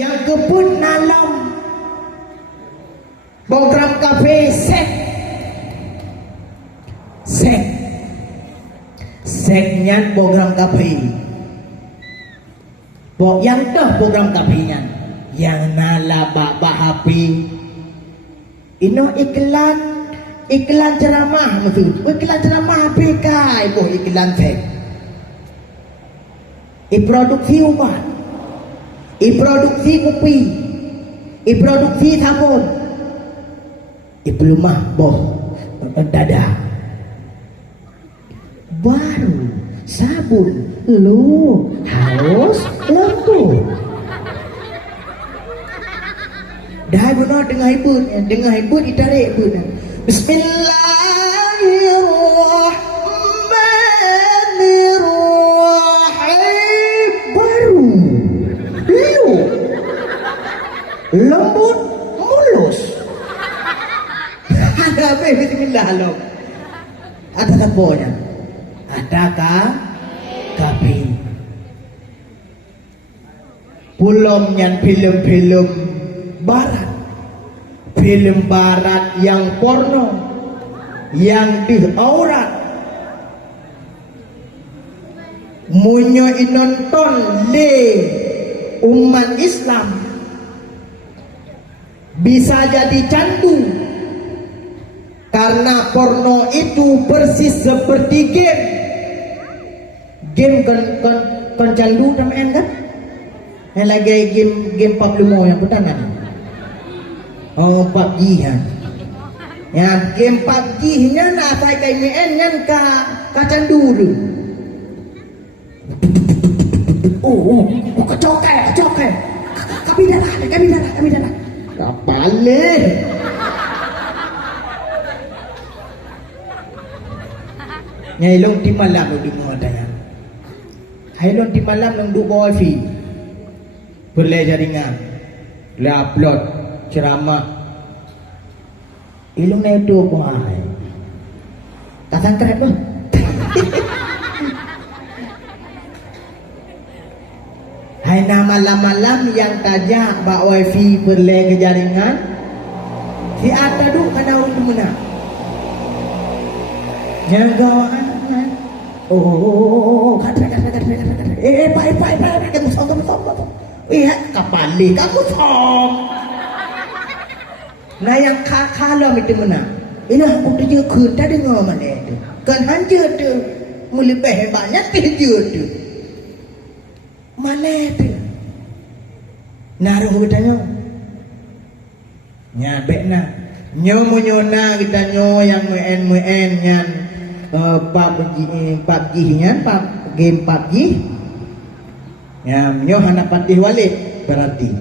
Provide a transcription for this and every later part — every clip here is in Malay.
yang kebun nalam program kafe seknya program kafe yang dah program kafe yang nala bak HP ino iklan ceramah maksud iklan ceramah PK ibu iklan sek produksi ubat produksi kopi produksi sabun belumah boh dada baru sabun lu haus lembu dah guna dengar ibu ditarik ibu Bismillahirrahmanirrahim baru lu lembut mulus ada apa bismillah lo ada taponya adakah kapi belum yang film-film barat yang porno yang diaurat munyo inonton le umat Islam bisa jadi candu karena porno itu persis seperti game kan candu namanya kan yang lagi game PUBG yang pertama oh PUBG ya game PUBG nya nak saya kain nya ka candu tu oh kecokai kami dah kapale ngailong di malam di modaya hailong di malam nang du wifi boleh jaringan la upload ceramah ilung na itu ko ay kasang trap mo hai na malam-malam yang tajak ba wifi boleh ke jaringan si ada du kana undu muna nyagawaan oh kata pai kamu song iya kapali kamu song nah yang kalau itu mana ini aku tuh kerja tadi ngomong itu kan hancur tuh mulai hebatnya tuh mana itu naruh betanya nyabek na nyona kita yang muen yang PUBG nya game PUBG ya nyo hana patih walid berarti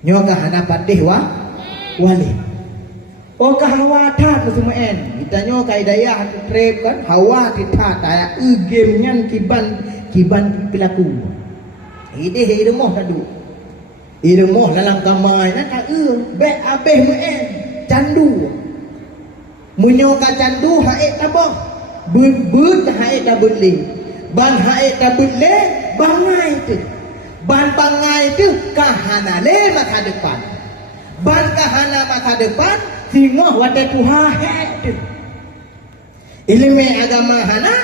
nyo ka hana patih walid oh ka hawa that semua kita nyo ka hidayah trep kan hawa kita ta game nyan kiban pelaku ide hidup tadu hidup dalam kamai na ka be abeh muen candu munyo ka candu hae tabah bud hae tabulli ban hae tabulli bangai itu bangai itu kahana le masa depan ban kahana masa depan singoh wate tuha itu ilmu agama hana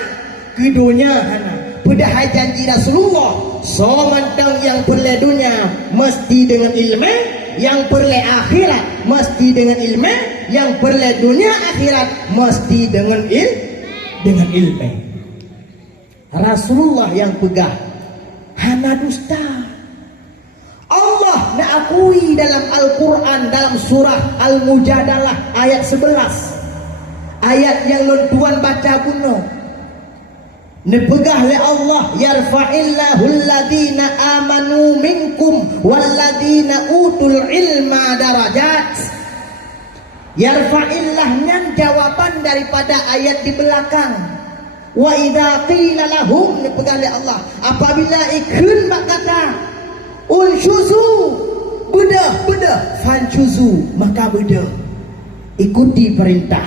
kedunya hana padahal janji Rasulullah so mantang yang perle dunia mesti dengan ilmu yang perle akhirat mesti dengan ilmu yang perle dunia akhirat mesti dengan ilmu Rasulullah yang pegang hana dusta Allah nak akui dalam Al-Quran dalam surah Al-Mujadalah ayat 11 ayat yang tuan baca kuno nepegah le Allah yarfa'illahu alladhina amanu minkum walladhina utul ilma darajat yarfa'illahnya jawaban daripada ayat di belakang wa idza qila lahum nepegah le Allah apabila ikun berkata unshuzu bedah fanchuzu maka bedah ikuti perintah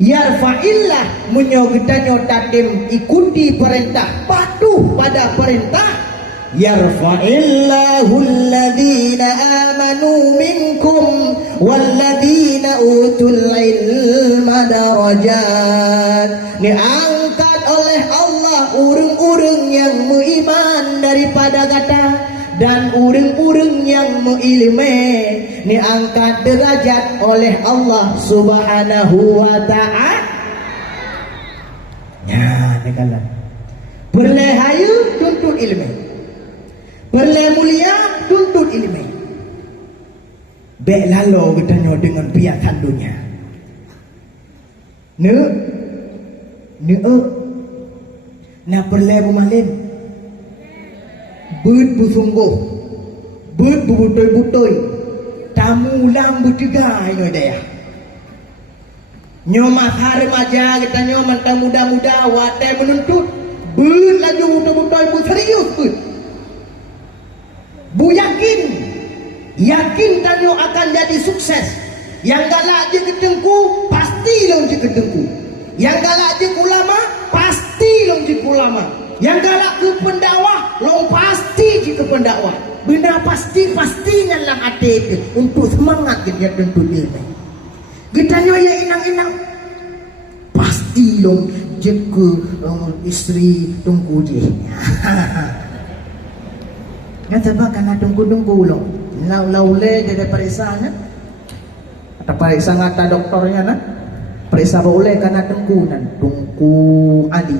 yarfa'illah menyogitanyo tatim ikuti perintah patuh pada perintah yarfa'illahu alladhina amanu minkum walladhina utul ilma darajat. Diangkat oleh Allah urang-urang yang beriman daripada kata dan urang-urang yang mengilmu. Diangkat derajat oleh Allah Subhanahu wa ta'ala. Ya, nikalah. Berlehayu tuntut ilmu. Berle mulia tuntut ilmu. Baik lalu bertanya dengan piatan dunia. Na berle bumalin. Bud busungguh. Bud bubutoi-butoi. Tamu lam bertiga ini daya. Nyomat hari remaja kita nyoman muda-muda watai menuntut. Bud lagi butoi-butoi bu serius bud. Bu yakin tanyo akan jadi sukses. Yang galak je ketengku pasti long je ketengku. Yang galak je ulama pasti long je ulama. Yang galak ke pendakwah long pasti je ke pendakwah. Benda pastinya lang hati itu untuk semangat dia tentu dia. Kita nyo ya inang-inang pasti long je ke isteri tunggu je. Kata ba kana tunggu-tunggu long. Laule dia periksanya. Atau periksa ngata doktornya na. Periksa boleh kana tunggunan, tunggu Ali.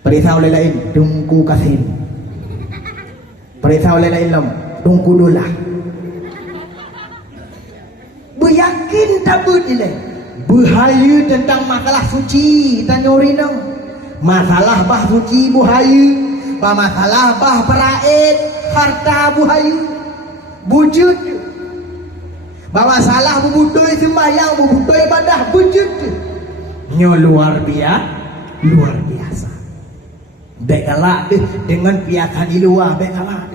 Periksa oleh lain, tunggu Kasim. Periksa oleh lain lam, tunggu Dullah. Beryakin tak berdilai. Berhayu tentang masalah suci tanyori nang. Masalah bah suci buhayu. Masalah bah peraid harta buhayu wujud. Bawa salah bubutoi sembahyang bubutoi ibadah wujud. Nyo luar biasa. Baiklah dengan piakan di luar baiklah.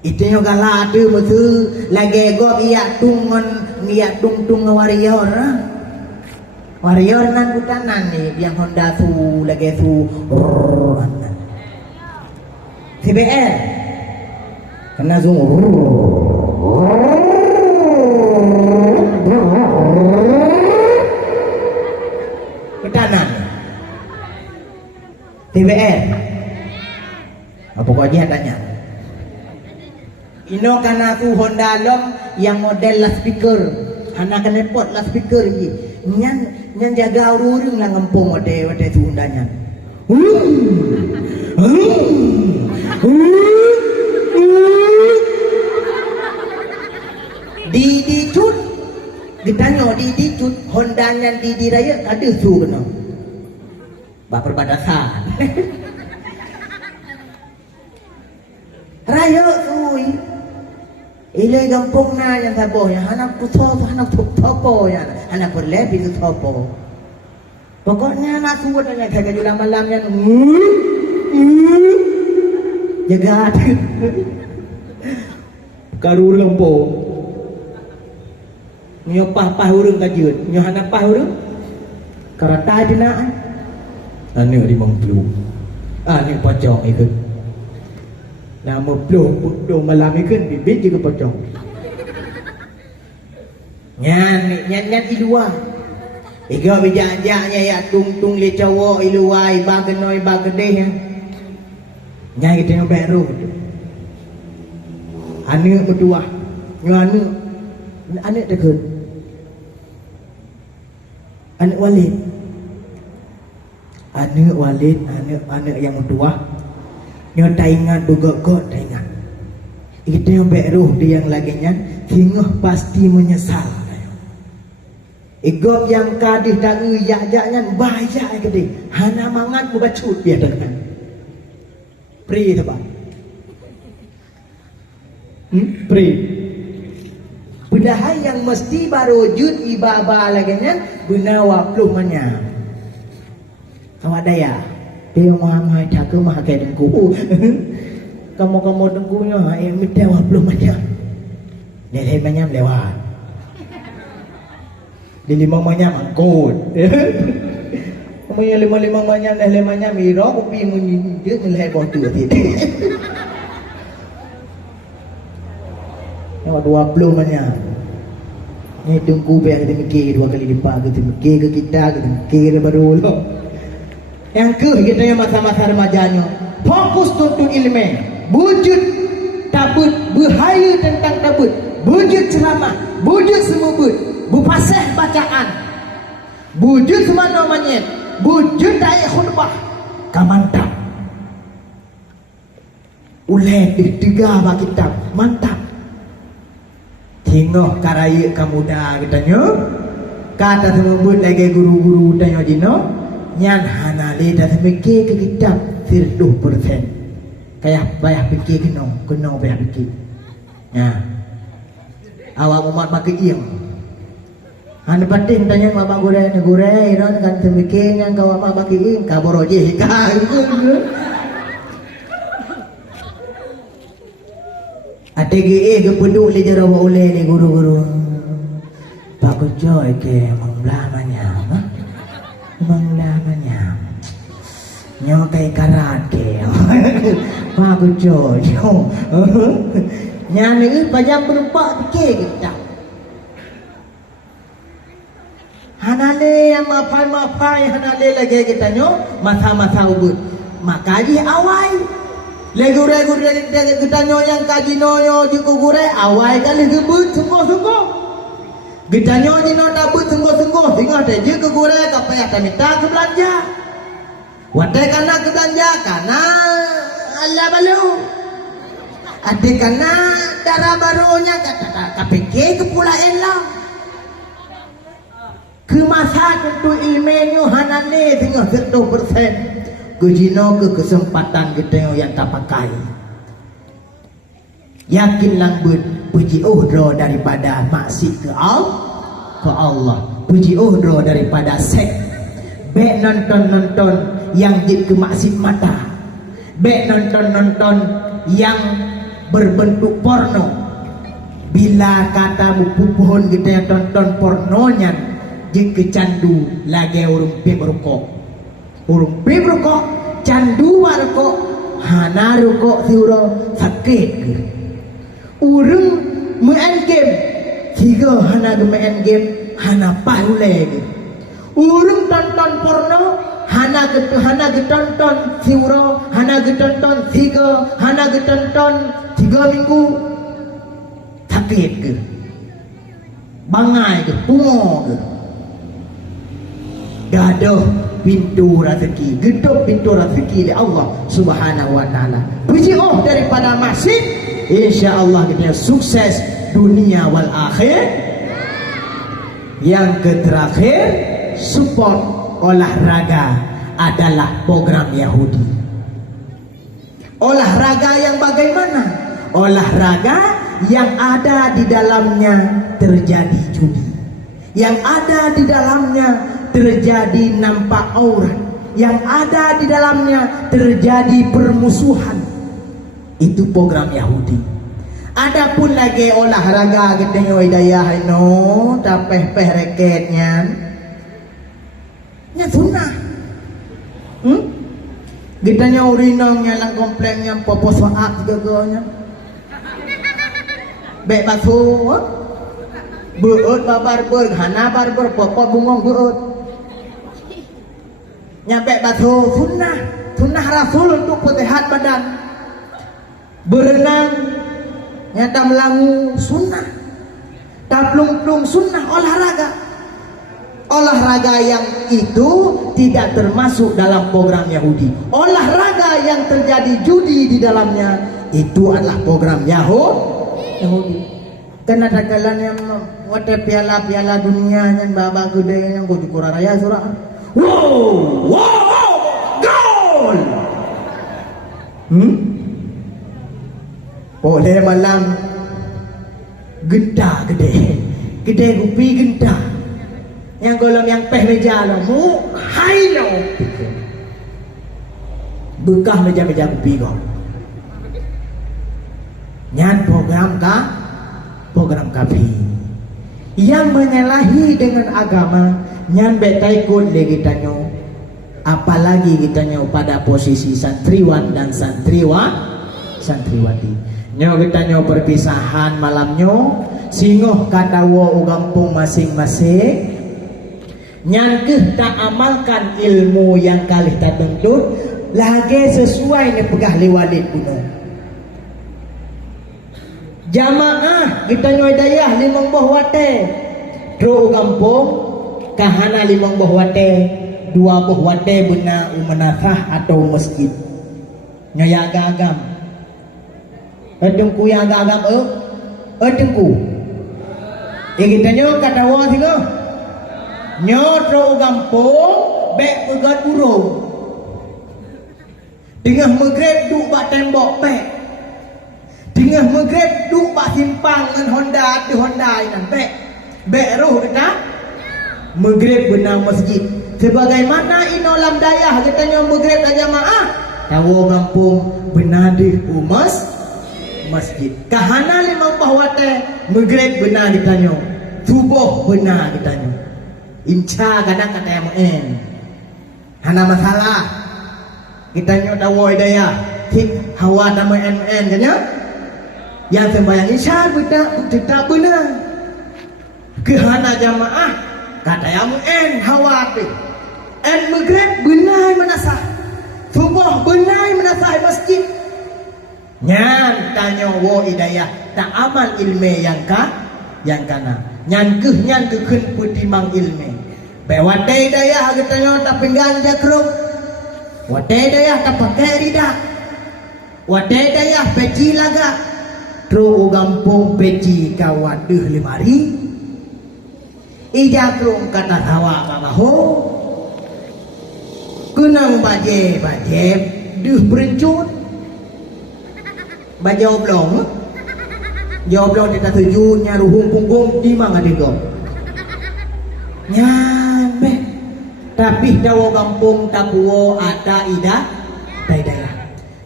Itu nyo galak tu betul lagi go iya tung warrior. Warrior nan butanan ni yang Honda tu lagi tu TBR kena zoom ketanan TBR apa kau aja tanya ino karena tu Honda Lom yang model loudspeaker anak kena pot loudspeaker ni nyan jaga urung lah ngempung model tu Hondanya Didi cut ditanya Didi cut Hondanya Didi raya ada su kena bah perbatasan raya sui ilai gampung na yang tabo yang anak puto anak topo yang anak berlebi tu topo pokoknya anak su adanya kagak malam yang jaga hati karu lempo nyo pah urang kajut nyo anak pah urang karata jenaan ane di mangplu ane pocong ikut nama plu do malam ikut bibit juga pocong nyan ilua iga bijak-jaknya ya tung le cowok iluai bagenoi bagedeh ya nyai kita yang baru ane berdua nyo ane dekat anak Walid anak yang kedua nyo taingan bugok taingan itu yang baru dia yang laginya hingga pasti menyesal igop yang kadih tak yak-yaknya bahaya gede hana mangan bacut biar dengan pri apa pri Padahal yang mesti barujud ibabah laginya benawa plumanya. Kamu ada ya? Dia mahamai tak ke mah kayak dengku. Kamu dengkunya dewa plumanya. Dia lebarnya lewat. Di lima manya mangkut. Punya lima banyak dah lemanya miro kopi munjuk nilai botu tidak. Yang 20 banyak. Ni tunggu biar kita mikir 2 kali lipat, kita mikir ke kita mikir baru lo. Yang kita yang masa-masa remajanya fokus tuntut ilmu, wujud tabut, berhaya tentang tabut, wujud ceramah, wujud semubut, berpasah bacaan, wujud semua namanya, wujud daya khutbah, mantap. Uleh tiga kitab, mantap. Tengok karaya kamu dah katanya. Kata semubut lagi guru-guru tanya jino. Nyan hanale dah semikir ke kitab 100%. Kayak bayar fikir kena bayar fikir. Ya. Awak umat makin iang. Hana penting tanya mama gure iron kan semikir yang kau mama makin iang ka boroje ka. ATGE ke peduk le jarawa oleh ni guru-guru. Pak Joy ke manglamanya. Manglamanya. Nyo kay karat ke. Pak Joy. Nya ni pajam berempat ke kita. Hanale yang mapai hanale lagi kita nyo masa-masa ubud. Makaji awai. Legure-gure kita nyo yang kaji noyo di kugure awai kali gebut sungguh-sungguh. Kita nyo di no dabut sungguh-sungguh. Tengok deh je kugure kapaya kami minta ke belanja. Watai kana ke belanja kana Allah balu. Ade kana darah barunya kata kapike ke pula elang. Kemasa tentu ilmenyo hanane tengok 100%. Kujino ke kesempatan kita yang tak pakai. Yakin langbut puji uhdro daripada maksud ke Allah. Puji uhdro daripada seks. Bek nonton yang jid ke maksud mata. Bek nonton yang berbentuk porno. Bila kata bupuhun kita yang tonton pornonya jid kecandu lagi urung berukok. Urung berukok, candu warkok, hana rukok siuro sakit ke. Urung main game, tiga hana main game, hana pahule ke. Urung tonton porno, hana tonton siuro, hana tonton tiga, hana tonton 3 minggu sakit ke. Bangai ke, pungo ke. Gaduh pintu rezeki, gedung pintu rezeki oleh Allah Subhanahu wa taala. Puji daripada masjid, insyaallah kita sukses dunia wal akhir. Yang terakhir, support olahraga adalah program Yahudi. Olahraga yang bagaimana? Olahraga yang ada di dalamnya terjadi judi. Yang ada di dalamnya terjadi nampak aurat, yang ada di dalamnya terjadi permusuhan. Itu program Yahudi. Adapun lagi olahraga kita hidayah no tapeh reketnya. Nya sunnah. Kita urinong nyalang kompleknya popos waak gaganya. Bek basuh. Beut babar hana barber popok bungong beut. Nyampe batu sunnah Rasul untuk sehat badan. Berenang nyata melangu sunnah. Taplung-plung sunnah olahraga yang itu tidak termasuk dalam program Yahudi. Olahraga yang terjadi judi di dalamnya itu adalah program Yahudi. Karena dagalan yang wate piala dunia yang baba gede yang go Jukura Raya surah. Wow, gol. Boleh malam genta gede gupi genta. Yang golong yang peh meja lo, hai lo. Bekah meja gupi gol. Nyan program kafir yang menyalahi dengan agama. Nyan betai ikut lagi tanyo apalagi kitanya pada posisi santriwan dan santriwati. Nyo kitanya perpisahan malamnya singoh kata wo gampung masing-masing. Nyangkeh tak amalkan ilmu yang kalih tak tentu lagi sesuai ni pegah liwalid kuno. Jamaah kitanya dayah 5 buah wate. Tro gampung kahana 5 buah wate. 2 buah wate bena umanasah atau masjid. Nyaya agam. Edengku yang agam edengku. Kita nyo kata wong tiga. Nyo tro gampung bek pegat burung. Tengah maghrib duk bak tembok bek. Tengah maghrib duk bak simpang dengan Honda di Honda nan bek. Bek roh kita. Maghrib benar masjid. Sebagaimana inolam dayah katanya maghrib jamaah. Tawo gampung benar di masjid. Kahana 5 bahwate maghrib benar ditanya. Subuh benar ditanya. Inca kadang kata yang hana masalah. Kita nyo tawo daya. Tik hawa nama kanya. Yang sembahyang insya tidak benar. Kehana jamaah kata yang hawa tu. Maghrib benar menasah. Subuh benar menasah masjid. Nyan tanya wo hidayah tak amal ilme yang kana. Nyan kun putimang ilme. Be wate hidayah katanya tak pinggang jakrung. Wate hidayah tak pakai rida. Wate hidayah peci laga. Tro gampung peci kawaduh 5 hari. Ijakrung kata hawa mamaho. Kunang baje duh berencut. Bajau blong, jauh blong kita tujunya ruhung punggung di mana digo. Nyampe, tapi dawo kampung tabuo ada ida, daya.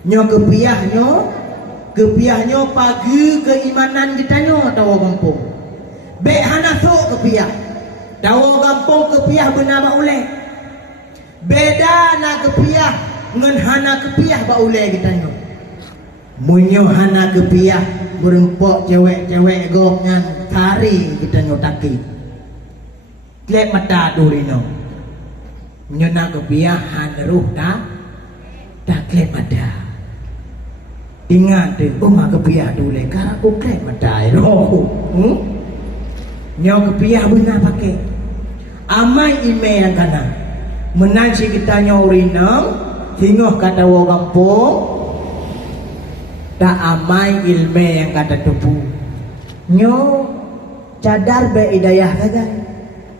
Nyo kepiahnyo pagi keimanan kita nyo dawo kampung. Be hana so kepiah, dawo kampung kepiah bernama ule. Beda na kepiah ngen hana kepiah ba ule kita nyo. Munyo hana kepiah berempok cewek-cewek goknya tari kita nyotaki. Klep mata durino. Munyo na kepiah hana ruh tak klep mata. Ingat deh, mak kepiah dule karena aku klep mata roh. Nyo kepiah benar pakai. Amai ime yang kana. Menansi kita nyorinam, singoh kata wo kampung. Tak amai ilme yang kata tubuh. Nyo cadar be hidayah saja.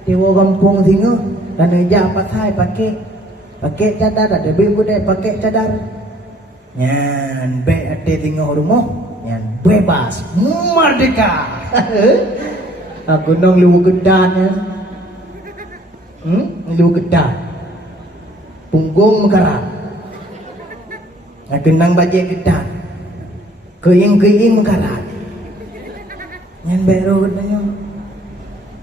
Dewa kampung singo dan eja pakai cadar ada be budai pakai cadar. Nyan be ate singo rumah. Nyan bebas merdeka. Aku nong lu gedan. Lu gedan. Punggung mekarat. Aku nang bajek gedan. Keing mekarat. Yang beru katanya.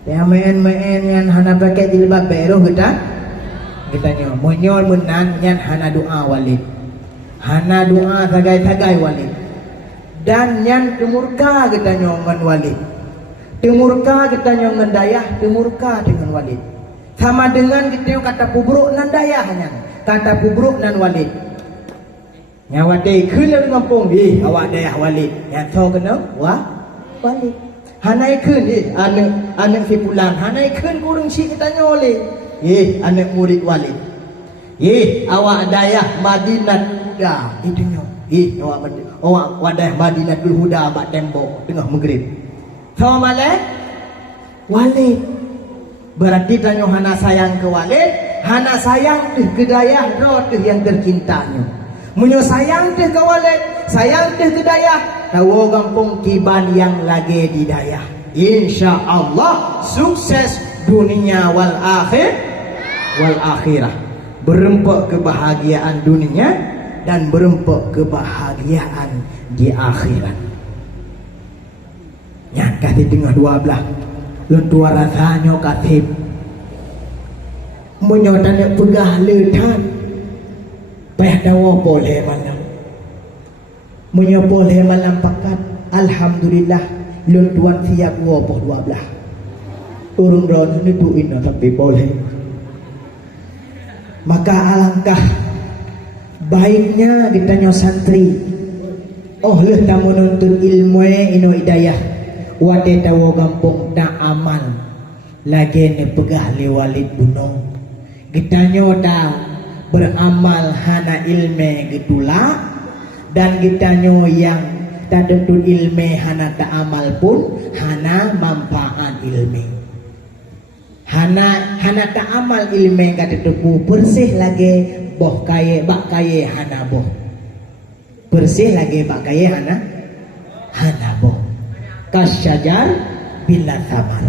Ya main yang hana pakai jilbab beru katanya. Munyor menan yang hana doa walid. Hana doa tagai walid. Dan yang temurka katanya ngan walid. Temurka katanya ngan dayah, temurka dengan walid. Sama dengan kita kata pubruk nan dayahnya. Kata pubruk nan walid. Nyawa day kun ngampung di awak dayah walid. Yang tahu kena walid. Hanai kun anak si pulang. Hanai kun kurang si kita nyole. Anak murid walid. Awak dayah Madinah Huda. Itu nyo. Awak wadah Madinatul Huda bak tembok tengah maghrib. Tahu malai? Walid. Berarti tanya hana sayang ke walid, hana sayang ke dayah roh yang tercintanya. Munyo sayang teh ke walid, sayang teh ke dayah, tahu kampung kiban yang lagi di dayah. Insya Allah sukses dunia wal akhirah. Berempuk kebahagiaan dunia dan berempuk kebahagiaan di akhirat. Nyangka di tengah 12 lentua rasanya katib. Munyo tanya pegah letan. Payah dawa boleh malam. Menyopoleh malam pakat. Alhamdulillah. Lun tuan siap 12. Urung ron itu ino tapi boleh. Maka alangkah baiknya ditanya santri. Oh leh tak menuntut ilmu ino hidayah. Wate tawo gampung tak amal. Lagi ne pegah le walid bunong. Ditanya tak beramal hana ilme getula dan ditanya yang tak tentu ilme hana tak amal pun hana manfaat ilme. Hana tak amal ilme kata tepu bersih lagi boh kaye bak kaye hana boh. Bersih lagi bak kaye hana boh. Kasyajar bila tamar.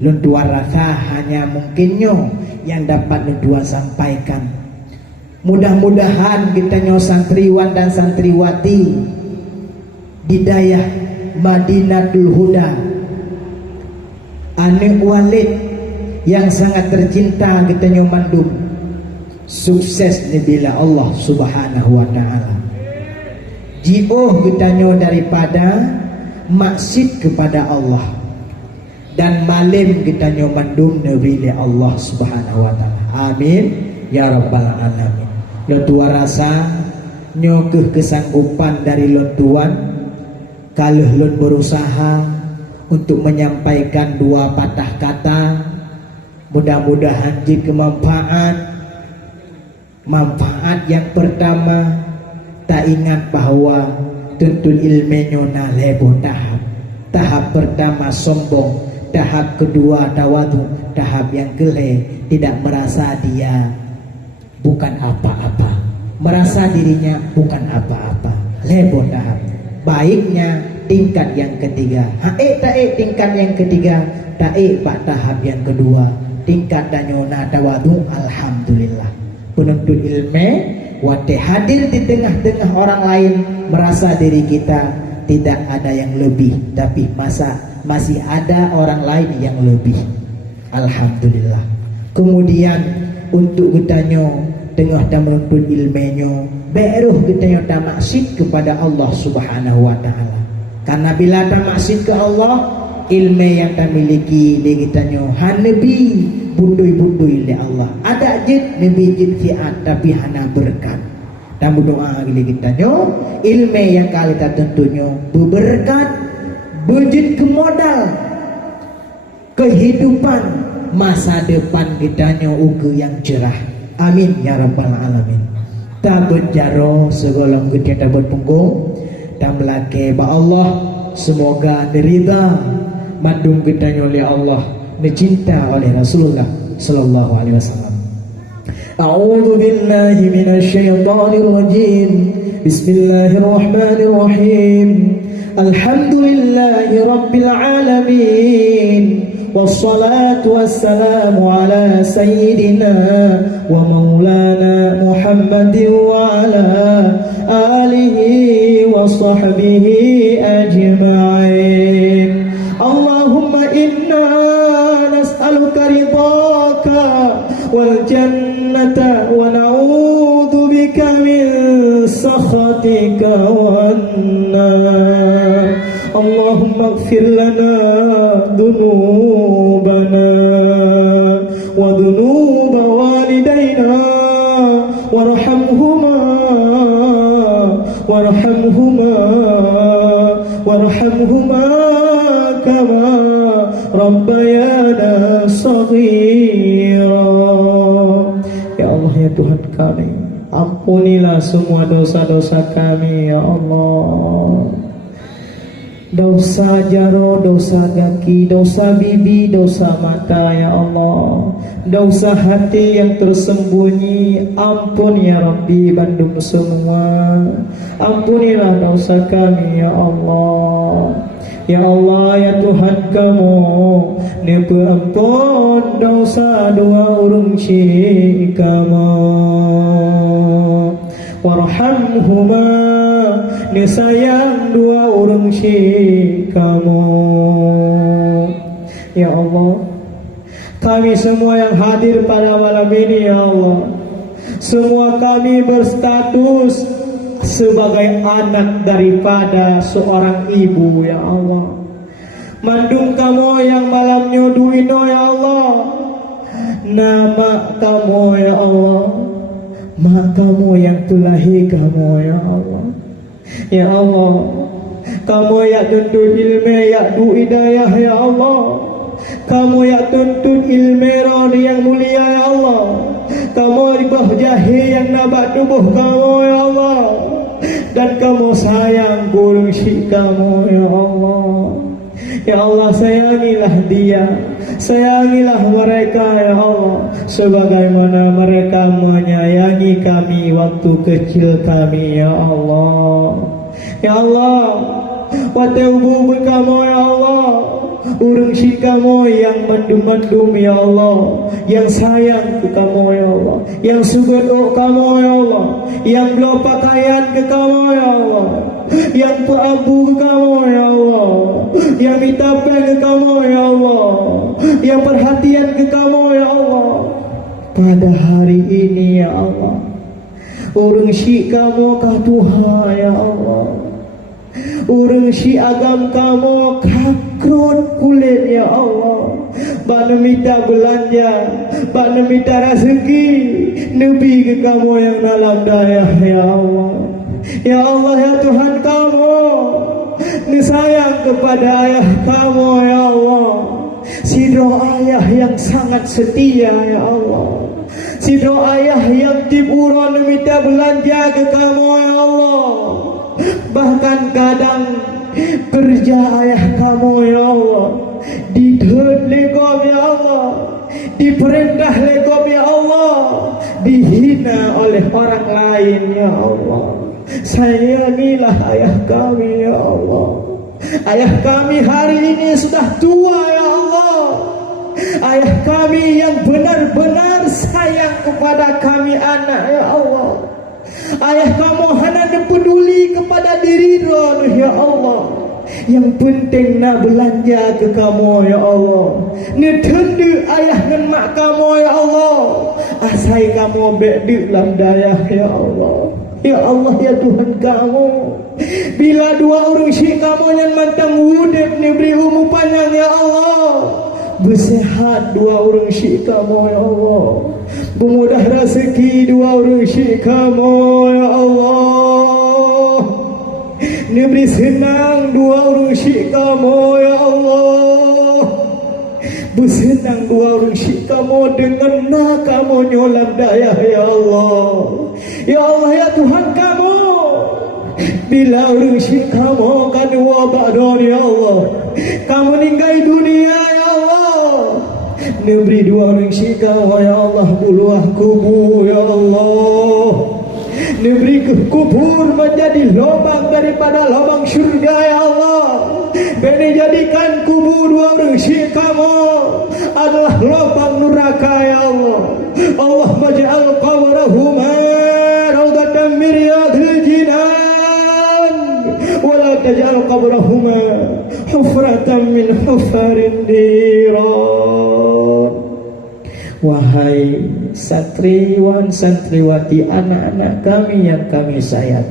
Luntua rasa hanya mungkinnya yang dapat luntua sampaikan. Mudah-mudahan kita nyo santriwan dan santriwati di daerah Madinatul Huda, anak walid yang sangat tercinta kita nyo mandum sukses bila Allah Subhanahu wa taala. Jioh kita nyo daripada maksud kepada Allah dan malim kita nyo mandum bila Allah Subhanahu wa taala. Amin ya rabbal alamin. Lotua rasa nyokeh kesanggupan dari lontuan kalau lon berusaha untuk menyampaikan 2 patah kata, mudah-mudahan jika manfaat yang pertama tak ingat bahwa tuntut ilmenyo na lebo tahap pertama sombong, tahap kedua tawadu, tahap yang kele tidak merasa dia bukan apa-apa, merasa dirinya bukan apa-apa. Lebo tahap. Baiknya tingkat yang ketiga. Tingkat yang ketiga. Pak tahap yang kedua. Tingkat danyona tawadu. Alhamdulillah. Penuntut ilmu wate hadir di tengah-tengah orang lain, merasa diri kita tidak ada yang lebih, tapi masih ada orang lain yang lebih. Alhamdulillah. Kemudian untuk kita tengah dan menuntut ilmenyo beruh kita tak maksud kepada Allah Subhanahu wa taala. Karena bila tak maksud ke Allah, ilmu yang kita miliki di kita hanabi bundui-bundui le Allah. Ada jid nabi jid fiat tapi hana berkat. Dan berdoa gili kita ilmu yang kali kita tentunya berberkat, berjid ke modal kehidupan masa depan kita uga yang cerah. Amin ya rabbal alamin. Tak berjaro segala kita tak berpunggung dan melake ba Allah semoga derida mandung kita oleh Allah, dicinta oleh Rasulullah sallallahu alaihi wasallam. A'udzu billahi minasyaitonir rajim. Bismillahirrahmanirrahim. Alhamdulillahi rabbil alamin. والصلاة والسلام على سيدنا ومولانا محمد وعلى آله وصحبه أجمعين. اللهم إنا نسألك رضاك والجنة ونعوذ بك من سخطك والنار. اللهم اغفر لنا ذنوبنا وذنوب والدينا وارحمهما كما ربيانا صغيرا. Ya Allah, ya Tuhan kami, ampunilah semua dosa-dosa kami ya Allah. Dosa jaro, dosa kaki, dosa bibi, dosa mata ya Allah. Dosa hati yang tersembunyi, ampun ya Rabbi bandung semua. Ampunilah dosa kami ya Allah. Ya Allah, ya Tuhan kamu, nipu ampun dosa dua urung syik kamu. Warhamhuma, ni sayang dua urung syik kamu. Ya Allah, kami semua yang hadir pada malam ini ya Allah, Semua kami berstatus sebagai anak daripada seorang ibu, ya Allah. Mandung kamu yang malam nyuduino, ya Allah. Nama kamu, ya Allah. Mak kamu yang tulahi kamu, ya Allah. Ya Allah, kamu yang tuntut ilmu, ya du hidayah, ya Allah. Kamu yang tuntut ilmu roni yang mulia, ya Allah. Kamu ribah jahi yang nabat tubuh kamu, ya Allah. Dan kamu sayang guru syik kamu, ya Allah. Ya Allah, sayangilah dia, sayangilah mereka, ya Allah, sebagaimana mereka menyayangi kami waktu kecil kami, ya Allah. Ya Allah, wataubu kamu, ya Allah. Urang si kamu yang mendum-mendum, ya Allah, yang sayang ke kamu, ya Allah, yang sugado kamu, ya Allah, yang belo pakaian ke kamu, ya Allah, yang perabu ke kamu, ya Allah, yang minta ke kamu, ya Allah, yang perhatian ke kamu, ya Allah. Pada hari ini, ya Allah, urang si kamu ka Tuhan, ya Allah. Urang si agam kamu kakrot kulit, ya Allah. Bana minta belanja, bana minta rezeki, nebi ke kamu yang dalam daya, ya Allah. Ya Allah, ya Tuhan kamu, ni sayang kepada ayah kamu, ya Allah. Si doa ayah yang sangat setia, ya Allah. Si doa ayah yang tiburan minta belanja ke kamu, ya Allah. Bahkan kadang kerja ayah kamu, ya Allah, didhut legom, ya Allah, diperintah legom, ya Allah, dihina oleh orang lain, ya Allah. Sayangilah ayah kami, ya Allah. Ayah kami hari ini sudah tua, ya Allah. Ayah kami yang benar-benar sayang kepada kami anak, ya Allah. Ayah kamu hanya peduli kepada diri ron, ya Allah. Yang penting nak belanja ke kamu, ya Allah. Ni tendu ayah dan mak kamu, ya Allah. Asai kamu beduk dalam daya, ya Allah. Ya Allah, ya Tuhan kamu, bila dua orang syik kamu yang mantang wudib ni beri umur panjang, ya Allah. Bersehat dua orang syik kamu, ya Allah. Bermudah rezeki dua orang syik kamu, ya Allah. Ni beri senang dua orang syik kamu, ya Allah. Bersenang dua orang syik kamu dengan nak kamu nyolam daya, ya Allah. Ya Allah, ya Tuhan kamu, bila orang syik kamu kan wabak don, ya Allah, kamu ninggai dunia, ya Allah. Neberi dua orang syik kamu, ya Allah, buluah kubur, ya Allah. Neberi kubur menjadi lubang daripada lubang syurga, ya Allah. Beni jadikan kubur dua orang syik kamu adalah lubang neraka, ya Allah. Allah maj'al qabrahuma raudatan min riyadil jinan wa la taj'al qabrahuma hufratan min hufarin niran. Wahai santriwan santriwati, anak-anak kami yang kami sayang,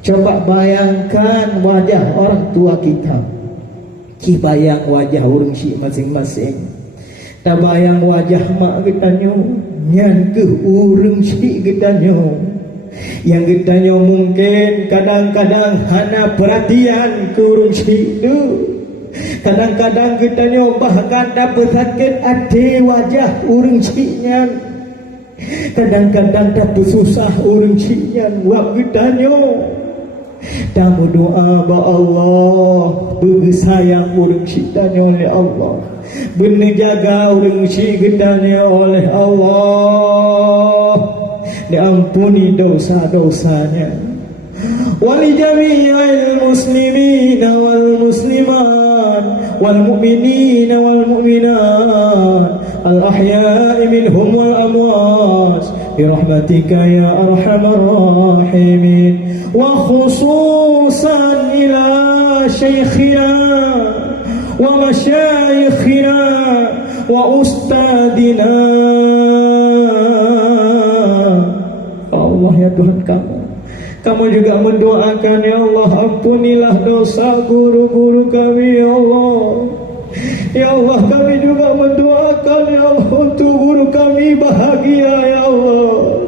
coba bayangkan wajah orang tua kita. Ki bayang wajah urang syik masing-masing. Tak bayang wajah mak kita nyo, nyan ke urang syik kita nyo. Yang kita nyo mungkin kadang-kadang hana perhatian ke urang syik tu. Kadang-kadang kita nyo bahkan dapat sakit hati wajah urang syiknya. Kadang-kadang dapat susah urang syiknya buat kita nyo. Tamu doa ba Allah, beri sayang urang syiknya oleh Allah, benar jaga urang syiknya oleh Allah, diampuni dosa-dosanya. Wali jami'il muslimin wal muslimat wal mu'minin wal mu'minat al ahya'i minhum wal amwat birahmatika ya arhamar rahimin. Wa khususan ila syekhina wa masyayikhina wa ustadina kamu. Kamu juga mendoakan, ya Allah, ampunilah dosa guru-guru kami, ya Allah. Ya Allah, kami juga mendoakan, ya Allah, untuk guru kami bahagia, ya Allah.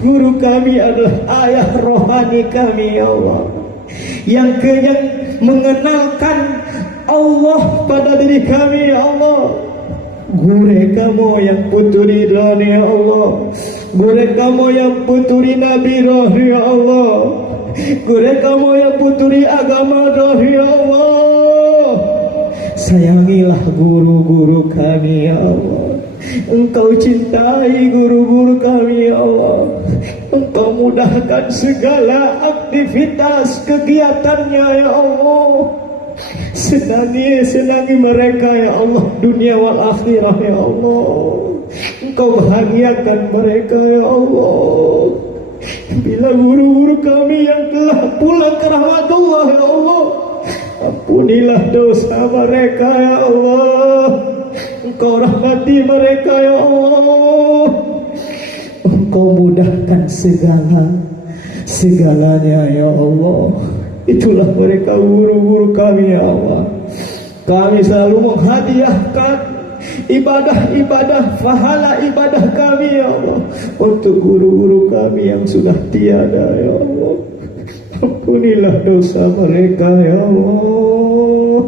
Guru kami adalah ayah rohani kami, ya Allah, yang mengenalkan Allah pada diri kami, ya Allah. Gure kamu yang puturi Ridwan, ya Allah. Gure kamu yang puturi Nabi Roh, ya Allah. Gure kamu yang puturi agama Roh, ya Allah. Sayangilah guru-guru kami, ya Allah. Engkau cintai guru-guru kami, ya Allah. Engkau mudahkan segala aktivitas kegiatannya, ya Allah. Senangi mereka, ya Allah, dunia wal akhirah, ya Allah. Engkau bahagiakan mereka, ya Allah. Bila guru-guru kami yang telah pulang ke rahmatullah, ya Allah, ampunilah dosa mereka, ya Allah. Engkau rahmati mereka, ya Allah. Engkau mudahkan segalanya, ya Allah. Itulah mereka guru-guru kami, ya Allah. Kami selalu menghadiahkan ibadah-ibadah, pahala ibadah kami, ya Allah, untuk guru-guru kami yang sudah tiada, ya Allah. Ampunilah dosa mereka, ya Allah.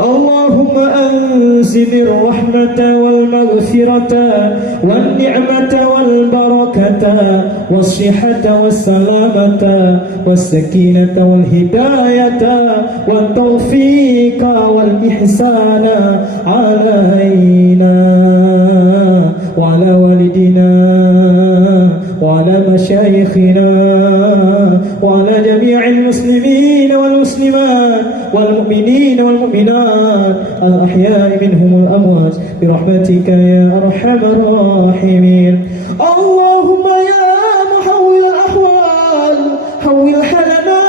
Allahumma anzilir rahmata wal maghfirata wan ni'mata wal barakata was sihhata was salamata was sakinata wal hidayata wat tawfiqa wal ihsana alaina wa ala walidina wa ala masyayikhina wa ala jami'il muslimin wal muslimat wal mu'minin wal mu'minat al ahya'i minhum wal amwat bi rahmatika ya arhamar rahimin. Allahumma ya muhawwil al ahwal hawwil halana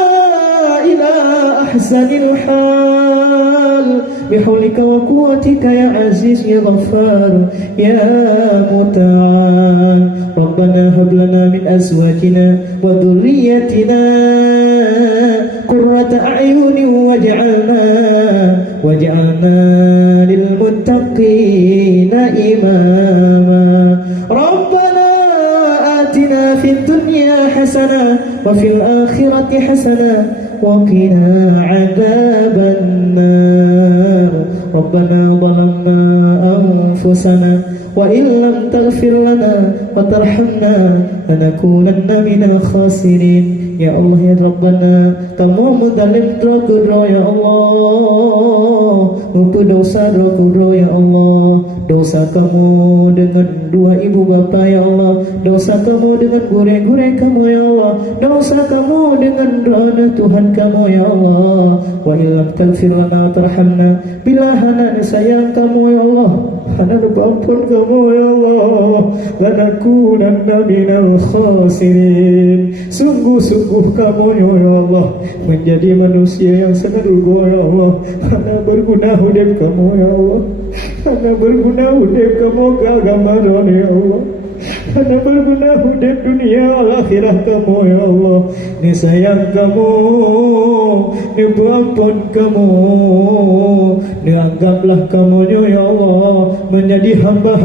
ila ahsanil hal bihawlika wa quwwatika ya aziz ya ghaffar ya muta'al. Rabbana hab lana min azwajina wa dhurriyyatina qurrata a'yunin waj'alna lil muttaqina imama. Rabbana atina fid dunya hasanah wa fil akhirati hasanah wa qina 'adzaban nar. Rabbana zalamna anfusana wa in lam taghfir lana wa tarhamna lanakunanna minal khasirin. Ya Allah, ya Rabbana, kamu mendalim doa ya Allah, untuk dosa doa ya Allah. Dosa kamu dengan dua ibu bapa ya Allah. Dosa kamu dengan gure-gure kamu ya Allah. Dosa kamu dengan doa Tuhan kamu ya Allah. Wa illam taghfir lana tarhamna, bila hana sayang kamu ya Allah, hana ampun kamu ya Allah, lanakunanna minal khasirin. Sungguh-sungguh kamu ya Allah menjadi manusia yang sangat rugo ya Allah. Hana berguna hidup kamu ya Allah. Hana berguna hidup kamu ke agama ya Allah. Hana berguna hidup dunia akhirah kamu ya Allah. Ni sayang kamu, ni ampun kamu, ni anggaplah kamu ya Allah menjadi hamba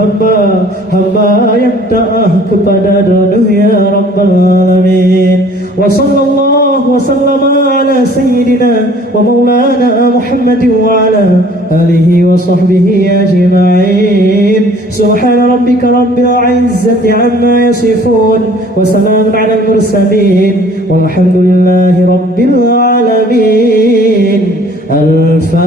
yang taat kepada ya Rabbal Alamin. Wa sallallahu wa sallama ala sayyidina wa maulana Muhammadin wa ala alihi wa sahbihi ajma'in. Subhana rabbika rabbil izzati amma yasifun wa salamun ala al-mursalin walhamdulillahi rabbil alamin. Al-Fatihah.